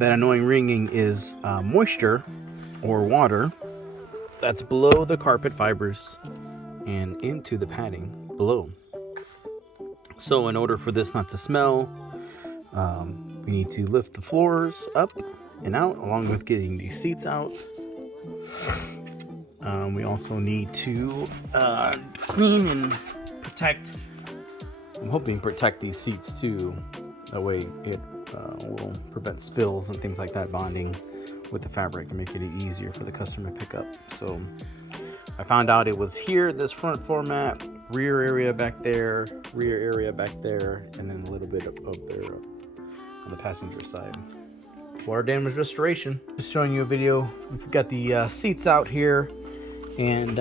that annoying ringing is moisture or water that's below the carpet fibers and into the padding below. So in order for this not to smell, we need to lift the floors up and out, along with getting these seats out. We also need to clean and protect. I'm hoping protect these seats too. That way it will prevent spills and things like that, bonding with the fabric and make it easier for the customer to pick up. So I found out it was here, this front floor mat, rear area back there, rear area back there, and then a little bit up there on the passenger side. Water damage restoration. Just showing you a video. We've got the seats out here, and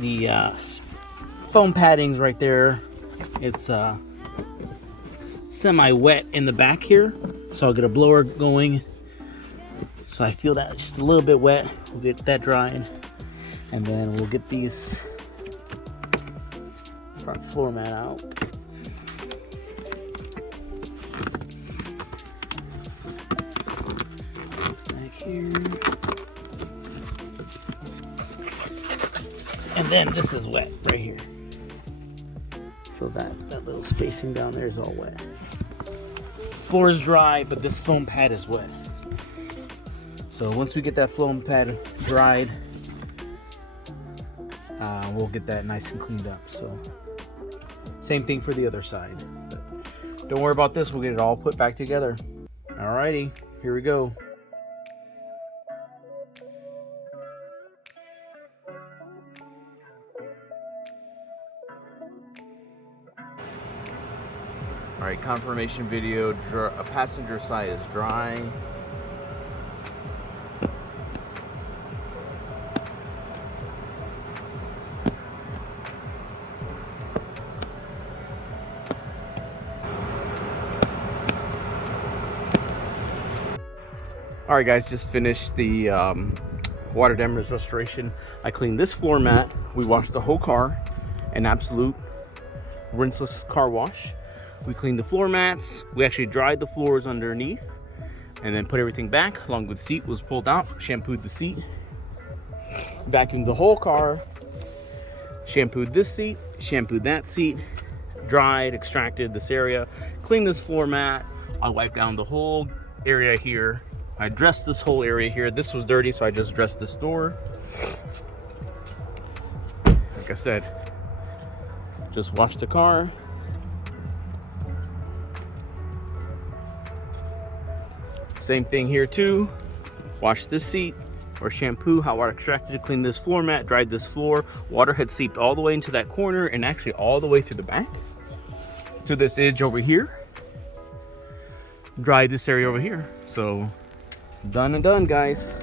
the foam paddings right there. It's semi-wet in the back here, so I'll get a blower going. So I feel that just a little bit wet. We'll get that dried, and then we'll get these front floor mat out. It's back here, and then this is wet right here. So that little spacing down there is all wet. Floor is dry, but this foam pad is wet. So once we get that foam pad dried, we'll get that nice and cleaned up. So same thing for the other side. But don't worry about this, we'll get it all put back together. Alrighty, here we go. All right, confirmation video. A passenger side is dry. All right, guys, just finished the water damage restoration. I cleaned this floor mat. We washed the whole car, an absolute rinseless car wash. We cleaned the floor mats. We actually dried the floors underneath and then put everything back, along with the seat was pulled out, shampooed the seat, vacuumed the whole car, shampooed this seat, shampooed that seat, dried, extracted this area, cleaned this floor mat. I wiped down the whole area here. I dressed this whole area here. This was dirty, so I just dressed this door. Like I said, just washed the car. Same thing here too. Wash this seat, or shampoo, hot water extracted, clean this floor mat, dried this floor. Water had seeped all the way into that corner and actually all the way through the back to this edge over here. Dried this area over here. So done and done, guys.